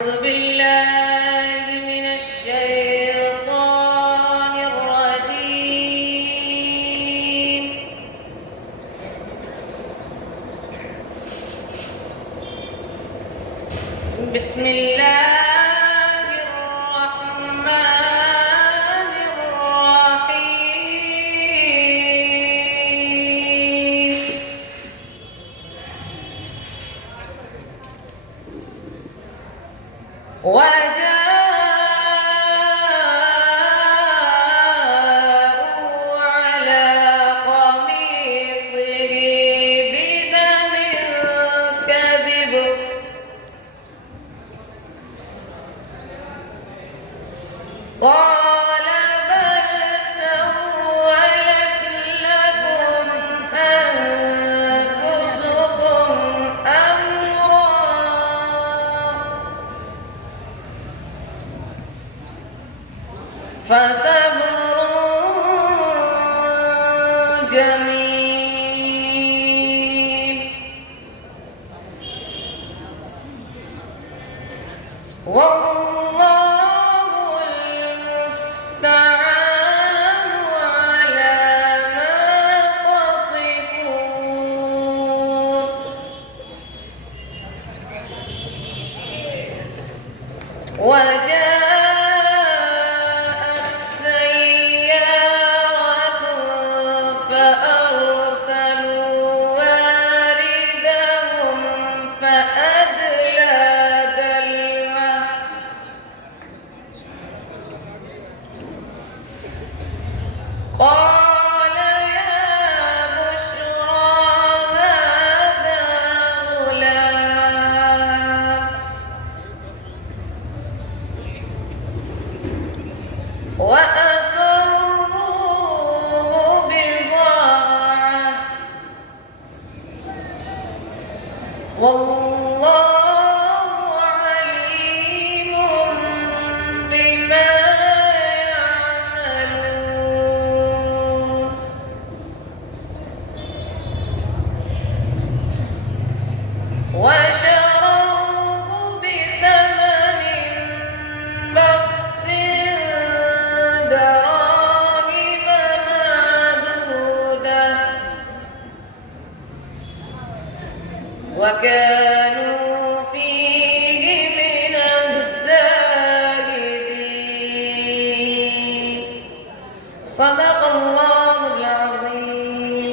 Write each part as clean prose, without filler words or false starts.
أعوذ بالله من الشيطان الرجيم. بسم الله الرحمن الرحيم. وجاءوا على قميصه بدم كذب قال بل سولت لكم أنفسكم أمرا فصبر جميل والله المستعان على ما تصفون. وجاءت سيارة فأرسلوا واردهم فأدلى دلوه قال يا بشرى هذا غلام وأسروه بضاعة والله عليم بما يعملون. وشروه بثمن بخس دراهم معدودة وكانوا فيه من الزاهدين. صدق الله العظيم.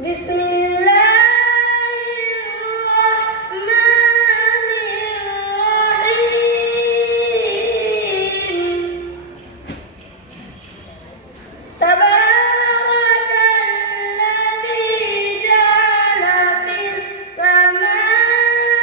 بسم الله الرحمن الرحيم. تبارك الذي جعل في السماء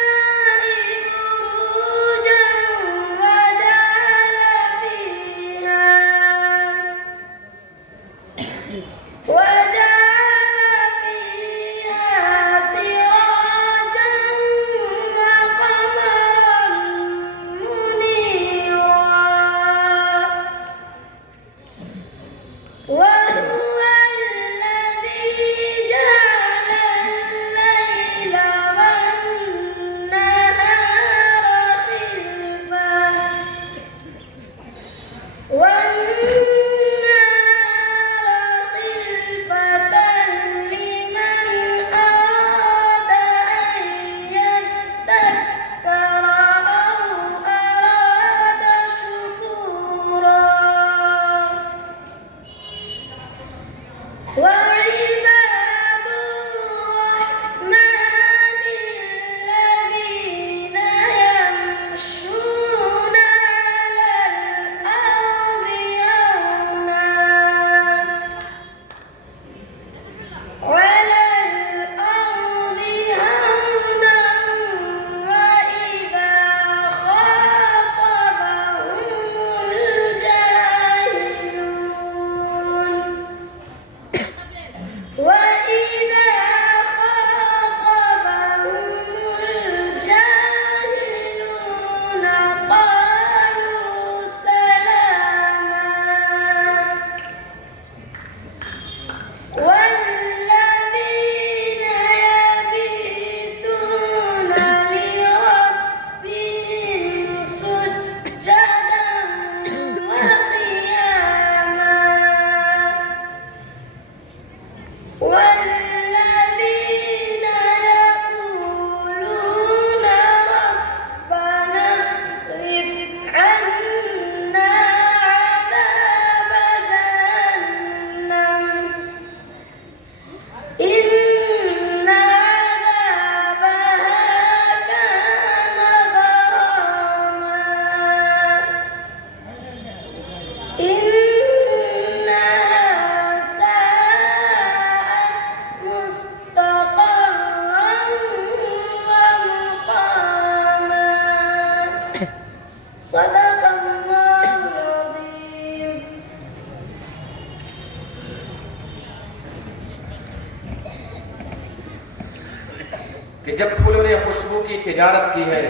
جب پھولوں نے خوشبو کی تجارت کی ہے،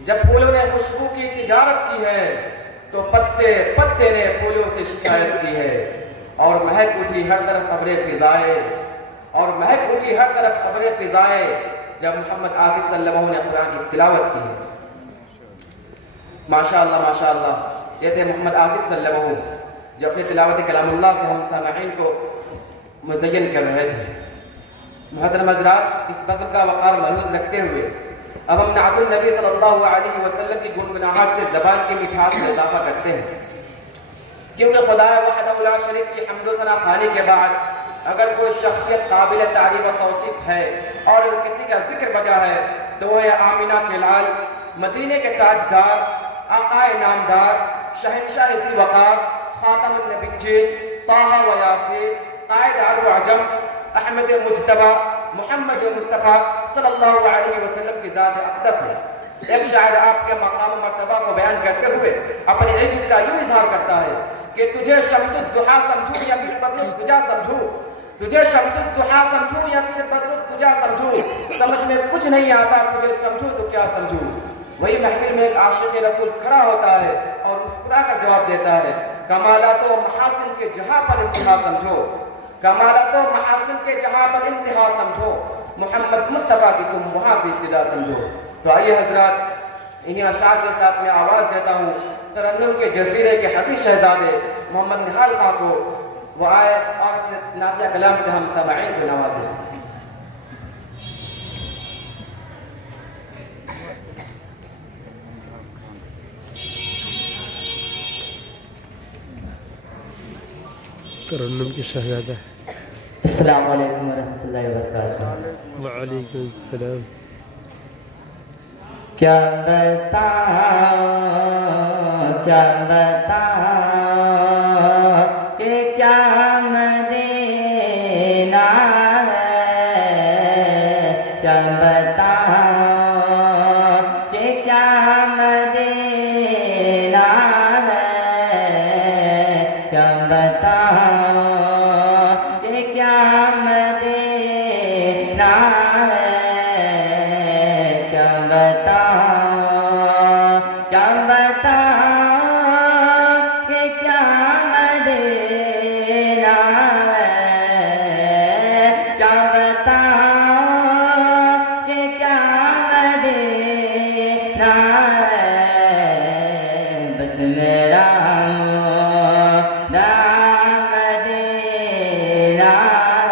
جب پھولوں نے خوشبو کی تجارت کی ہے تو پتے پتے نے پھولوں سے شکایت کی ہے، اور مہک اٹھی ہر طرف ابر فضائے، اور مہک اٹھی ہر طرف ابر فضائے جب محمد آصف صلی اللہ علیہ وسلم نے قرآن کی تلاوت کی ہے۔ ماشاءاللہ ماشاءاللہ، یہ تھے محمد آصف صلی اللہ علیہ وسلم جو اپنی تلاوت کلام اللہ سے ہم سامعین کو مزین کر رہے تھے۔ محترم حضرات، اس بزم کا وقار ملحوظ رکھتے ہوئے اب ہم نعت النبی صلی اللہ علیہ وسلم کی گنگناہٹ سے زبان کی مٹھاس میں اضافہ کرتے ہیں، کیونکہ خدا وحدہ لا شریک کی حمد و ثنا خوانی کے بعد اگر کوئی شخصیت قابل تعریف و توصیف ہے اور اگر کسی کا ذکر بجا ہے تو وہ ہے آمینہ کے لال، مدینے کے تاجدار، آقائے نامدار، شہنشاہ ذی وقار، خاتم النبیین، طٰہ و یاسین، قائد عرب و عجم، احمد مجتبی، محمد مصطفیٰ صلی اللہ علیہ وسلم کی ذات اقدس ہے۔ ایک شاعر آپ کے مقام و مرتبہ کو بیان کرتے ہوئے اپنی عجز کا یوں اظہار کرتا ہے کہ تجھے شمس الضحیٰ سمجھوں یا پھر بدر الدجا سمجھوں، تجھے شمس الضحیٰ سمجھوں یا پھر بدر الدجا سمجھوں، سمجھ میں کچھ نہیں آتا، تجھے سمجھوں تو کیا سمجھوں۔ وہی محفل میں ایک عاشق رسول کھڑا ہوتا ہے اور مسکرا کر جواب دیتا ہے، کمالات و محاسن کے جہاں پر انتہا سمجھو، کمالات و محاسن کے جہاں پر انتہا سمجھو، محمد مصطفیٰ کی تم وہاں سے ابتدا سمجھو۔ تو آئیے حضرات، انہیں اشعار کے ساتھ میں آواز دیتا ہوں ترنم کے جزیرے کے حسین شہزادے محمد نہال خان کو، وہ آئے اور اپنے نعتیہ کلام سے ہم سامعین کو نوازیں۔ ترنم کی شہزادہ۔ السلام علیکم ورحمۃ اللہ وبرکاتہ۔ وعلیکم السلام۔ کیا بتاؤں کیا بتاؤں کہ کیا مدینہ ہے، کیا بتاؤں کہ کیا مدینہ ہے، کیا بتاؤں کہ کیا مدینہ ہے، کیا بتاؤں کیا بتاؤں کہ کیا مدینہ ہے، کیا بتاؤں کہ کیا مدینہ ہے، بس میرا مدینہ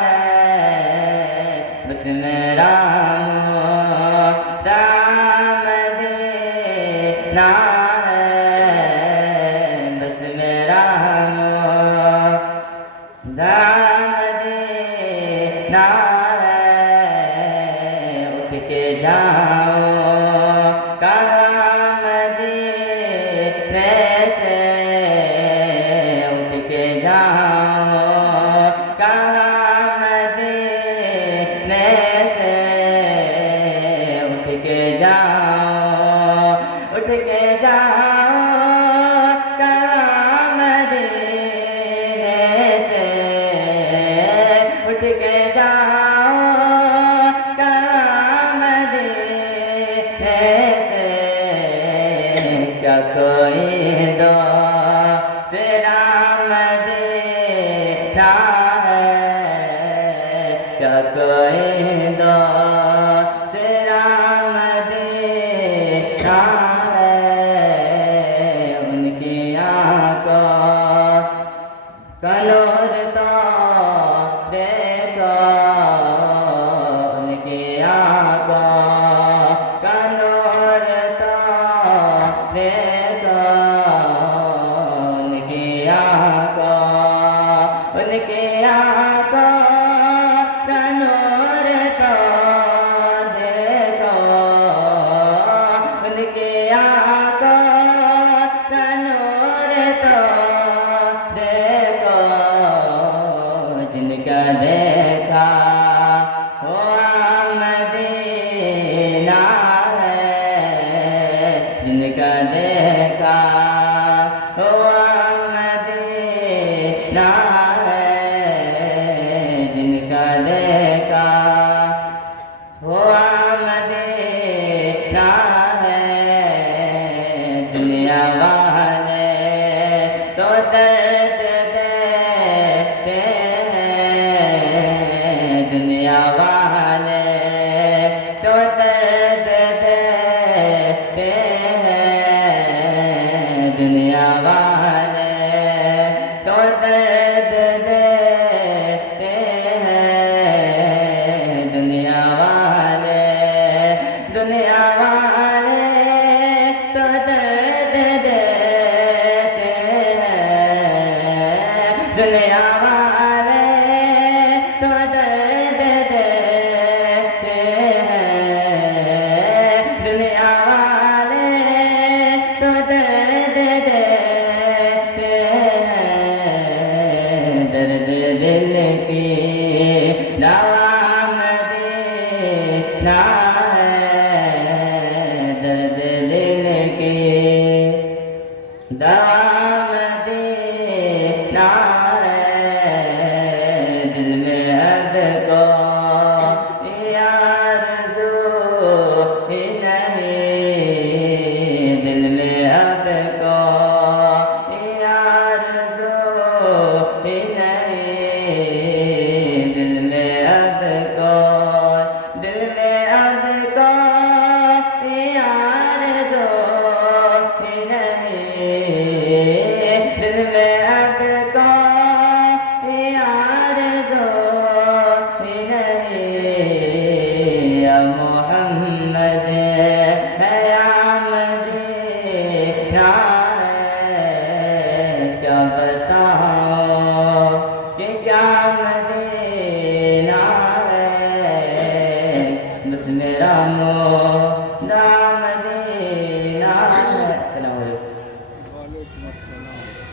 ہے، بس میرا مدینہ ہے، بس میرا مدینہ ہے، اٹھ کے جاؤ کہاں مدینے سے، اٹھ کے جاؤ کہاں مدینے سے، اٹھ کے جاؤ، اٹھ کے جاؤ کہاں مدینے سے، اٹھ کے جاؤ کہاں مدینے سے، کیا کوئی دوسرا مدینہ ہے، کیا کوئی دوسرا مدینہ ہے، ان کی آنکھوں کا نور تو دیکھو، ان کی آنکھوں کا نور تو دیکھو، درد دیتے ہیں دنیا والے تو درد دیتے ہیں دنیا والے تو درد دیتے ہیں دنیا والے دنیا والے تو درد دیتے ہیں دنیا والے تو درد دیتے ہیں دنیا والے تو درد دیتے ہیں درد دل کی دوا مدینہ ہے درد دل کی دوا مدینہ ہے دل میں اب کو آرزو ہی نہیں دل میں اب کو آرزو ہی نہیں دل میں اب کو دل میں اب کو آرزو ہی نہیں دل میں اب کو آرزو ہی نہیں یا محمد ہے یا مدینہ ہے کیا بتاؤں کہ کیا مدینہ